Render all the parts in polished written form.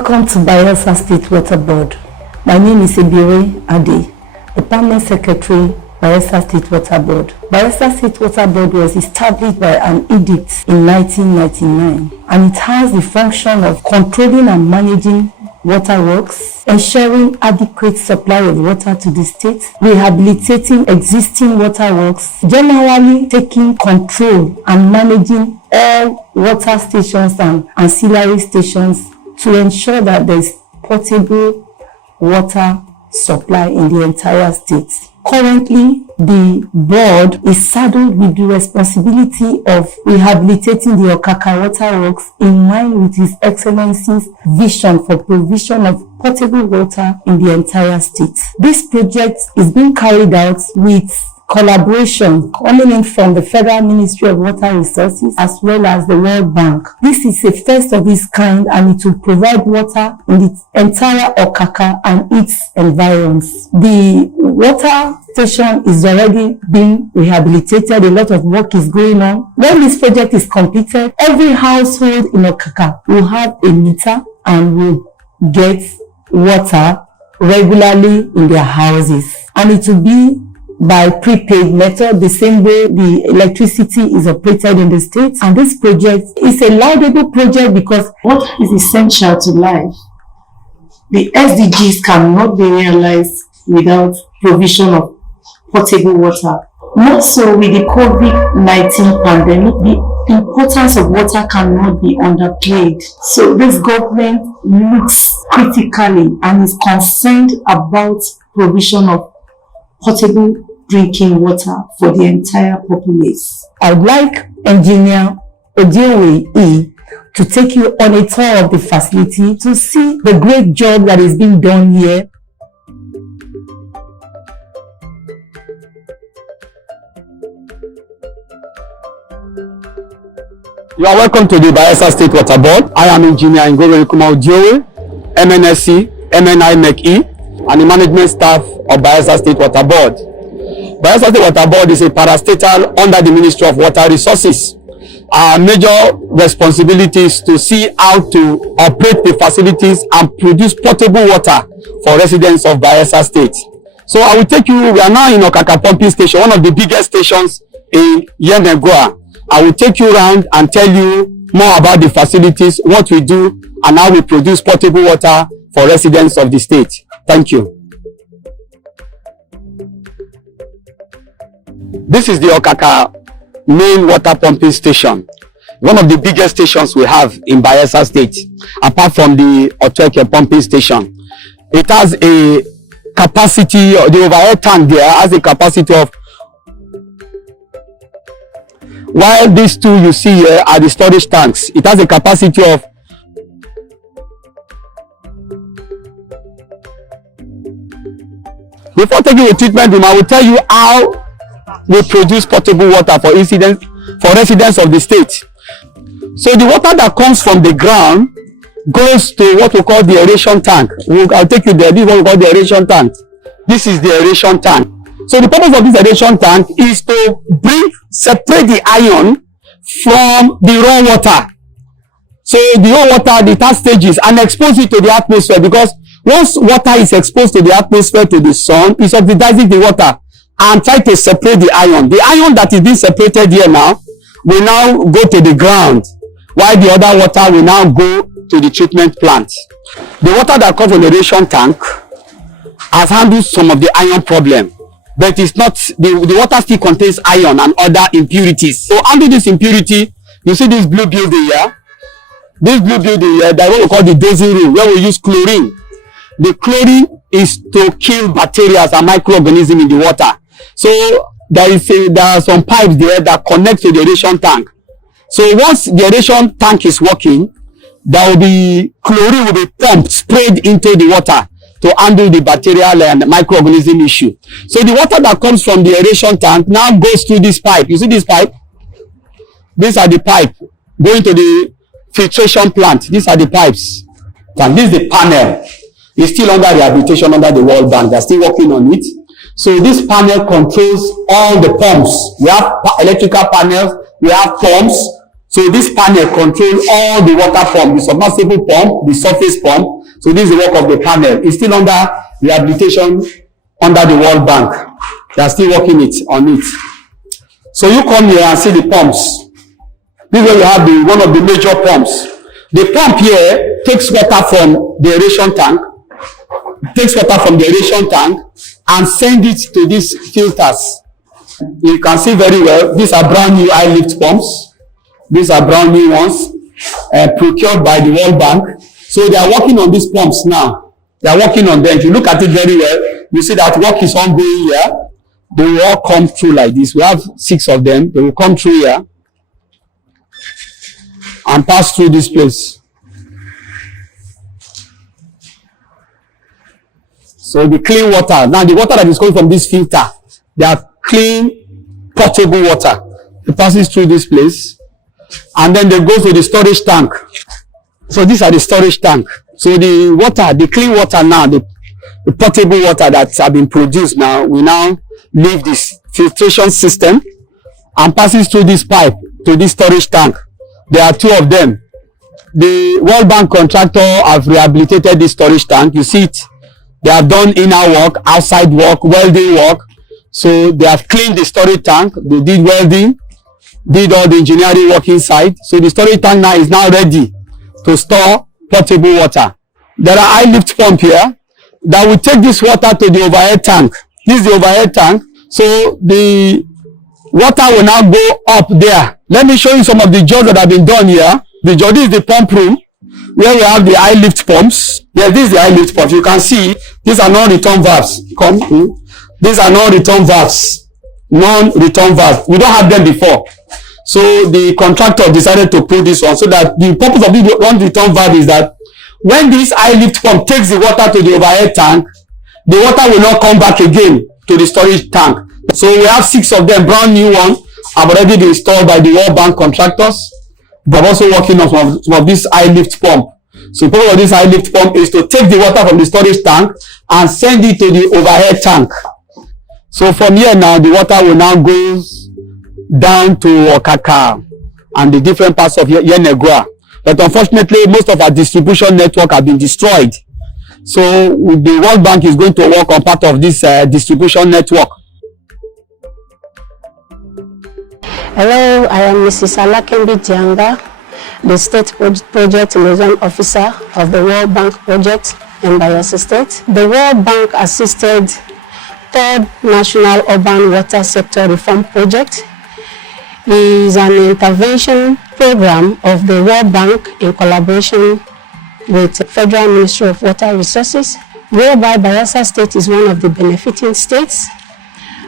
Welcome to Bayelsa State Water Board. My name is Ebere Ade, the Permanent Secretary, Bayelsa State Water Board. Bayelsa State Water Board was established by an edict in 1999, and it has the function of controlling and managing waterworks, ensuring adequate supply of water to the state, rehabilitating existing waterworks, generally taking control and managing all water stations and ancillary stations to ensure that there is potable water supply in the entire state. Currently, the board is saddled with the responsibility of rehabilitating the Okaka waterworks in line with His Excellency's vision for provision of potable water in the entire state. This project is being carried out with collaboration coming in from the Federal Ministry of Water Resources as well as the World Bank. This is a first of its kind, and it will provide water in the entire Okaka and its environs. The water station is already being rehabilitated. A lot of work is going on. When this project is completed, every household in Okaka will have a meter and will get water regularly in their houses. And it will be by prepaid method, the same way the electricity is operated in the state. And this project is a laudable project because what is essential to life, the SDGs cannot be realized without provision of potable water. More so with the COVID-19 pandemic, the importance of water cannot be underplayed. So this government looks critically and is concerned about provision of potable drinking water for the entire populace. I'd like Engineer Odiowe E to take you on a tour of the facility to see the great job that is being done here. You are welcome to the Bayelsa State Water Board. I am Engineer Odiowe, MNSC, MNI MEC-E, and the management staff of Bayelsa State Water Board. Bayelsa State Water Board is a parastatal under the Ministry of Water Resources. Our major responsibility is to see how to operate the facilities and produce potable water for residents of Bayelsa State. So I will take you, we are now in Okaka Pumping Station, one of the biggest stations in Yemegoa. I will take you around and tell you more about the facilities, what we do, and how we produce potable water for residents of the state. Thank you. This is the Okaka main water pumping station, one of the biggest stations we have in Bayelsa State, apart from the Otueke pumping station. It has a capacity, the overhead tank there has a capacity of, while these two you see here are the storage tanks, it has a capacity of Before taking a treatment room, I will tell you how we produce potable water for residents of the state. So the water that comes from the ground goes to what we call the aeration tank. I'll take you there. This is what we call the aeration tank. This is the aeration tank. So the purpose of this aeration tank is to separate the iron from the raw water. So the raw water, the third stages, and expose it to the atmosphere, because once water is exposed to the atmosphere, to the sun, it oxidizes the water and try to separate the iron. The iron that is being separated here now will now go to the ground, while the other water will now go to the treatment plant. The water that comes from the aeration tank has handled some of the iron problem, but it's not, the water still contains iron and other impurities. So under this impurity, you see this blue building here. This blue building here, that's what we call the dosing room, where we use chlorine. The chlorine is to kill bacteria and microorganisms in the water. So there are some pipes there that connect to the aeration tank. So once the aeration tank is working, there will be chlorine will be pumped, sprayed into the water to handle the bacterial and microorganism issue. So the water that comes from the aeration tank now goes through this pipe. You see this pipe? These are the pipe going to the filtration plant. These are the pipes. And this is the panel. It's still under rehabilitation under the World Bank. They're still working on it. So this panel controls all the pumps. We have electrical panels, we have pumps So this panel controls all the water pump, the submersible pump, the surface pump. So this is the work of the panel. It's still under rehabilitation under the World Bank. They are still working on it. So you come here and see the pumps. This is where you have one of the major pumps. The pump here takes water from the aeration tank, and send it to these filters. You can see very well, these are brand new eye lift pumps. These are brand new ones, procured by the World Bank. So they are working on these pumps now. They are working on them. If you look at it very well, you see that work is ongoing here. They will all come through like this. We have 6 of them. They will come through here and pass through this place. So the clean water. Now the water that is coming from this filter, they are clean, potable water. It passes through this place. And then they go to the storage tank. So these are the storage tank. So the water, the clean water now, the potable water that have been produced now, we now leave this filtration system and passes through this pipe to this storage tank. There are 2 of them. The World Bank contractor have rehabilitated this storage tank. You see it. They have done inner work, outside work, welding work. So they have cleaned the storage tank. They did welding, did all the engineering work inside. So the storage tank now is now ready to store potable water. There are eye lift pump here that will take this water to the overhead tank. This is the overhead tank. So the water will now go up there. Let me show you some of the jobs that have been done here. This is the pump room where we have the eye lift pumps. Yeah, this is the eye lift pump. You can see these are non-return valves. These are non-return valves. Non-return valves. We don't have them before. So the contractor decided to put this on so that the purpose of this non-return valve is that when this eye lift pump takes the water to the overhead tank, the water will not come back again to the storage tank. So we have 6 of them, brand new ones, have already been installed by the World Bank contractors. But also working on some of this eye lift pump. So the purpose of this eye lift pump is to take the water from the storage tank and send it to the overhead tank. So from here now, the water will now go down to Okaka and the different parts of Yenegua. But unfortunately, most of our distribution network have been destroyed. So the World Bank is going to work on part of this distribution network. Hello, I am Mrs. Alakembi Tianga, the State Project Liaison Officer of the World Bank Project in Bayelsa State. The World Bank assisted 3rd National Urban Water Sector Reform Project. It is an intervention program of the World Bank in collaboration with the Federal Ministry of Water Resources, whereby Bayelsa State is one of the benefiting states.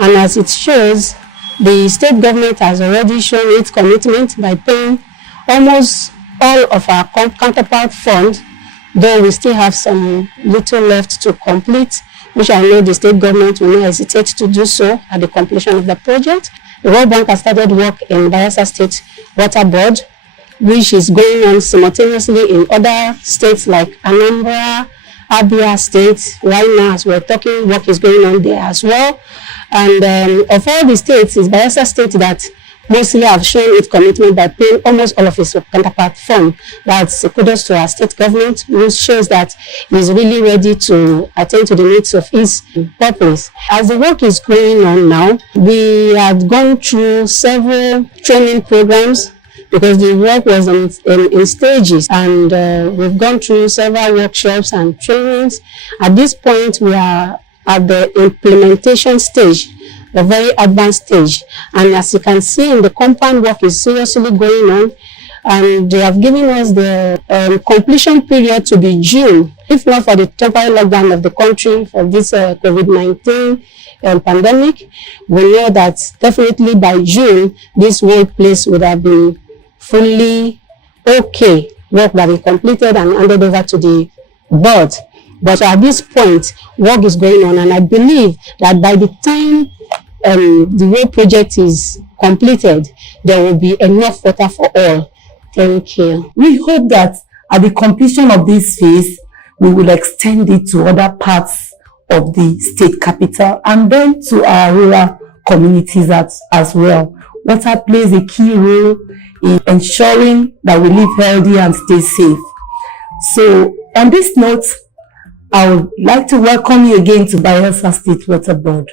And as it shows, the state government has already shown its commitment by paying almost all of our counterpart funds, though we still have some little left to complete, which I know the state government will not hesitate to do so at the completion of the project. The World Bank has started work in Bayelsa State Water Board, which is going on simultaneously in other states like Anambra, Abia State. Right now, as we're talking, work is going on there as well. And of all the states, it's Bayelsa State that mostly have shown its commitment by paying almost all of its counterpart fund. That's kudos to our state government, which shows that it is really ready to attend to the needs of its populace. As the work is going on now, we have gone through several training programs because the work was in stages, and we've gone through several workshops and trainings. At this point, we are at the implementation stage, the very advanced stage. And as you can see, the compound work is seriously going on, and they have given us the completion period to be June. If not for the temporary lockdown of the country for this COVID-19 pandemic, we know that definitely by June, this whole place would have been fully okay, work that we completed and handed over to the board. But at this point, work is going on, and I believe that by the time the whole project is completed, there will be enough water for all. Thank you. We hope that at the completion of this phase, we will extend it to other parts of the state capital and then to our rural communities as well. Water plays a key role in ensuring that we live healthy and stay safe. So on this note, I would like to welcome you again to Bayelsa State Water Board.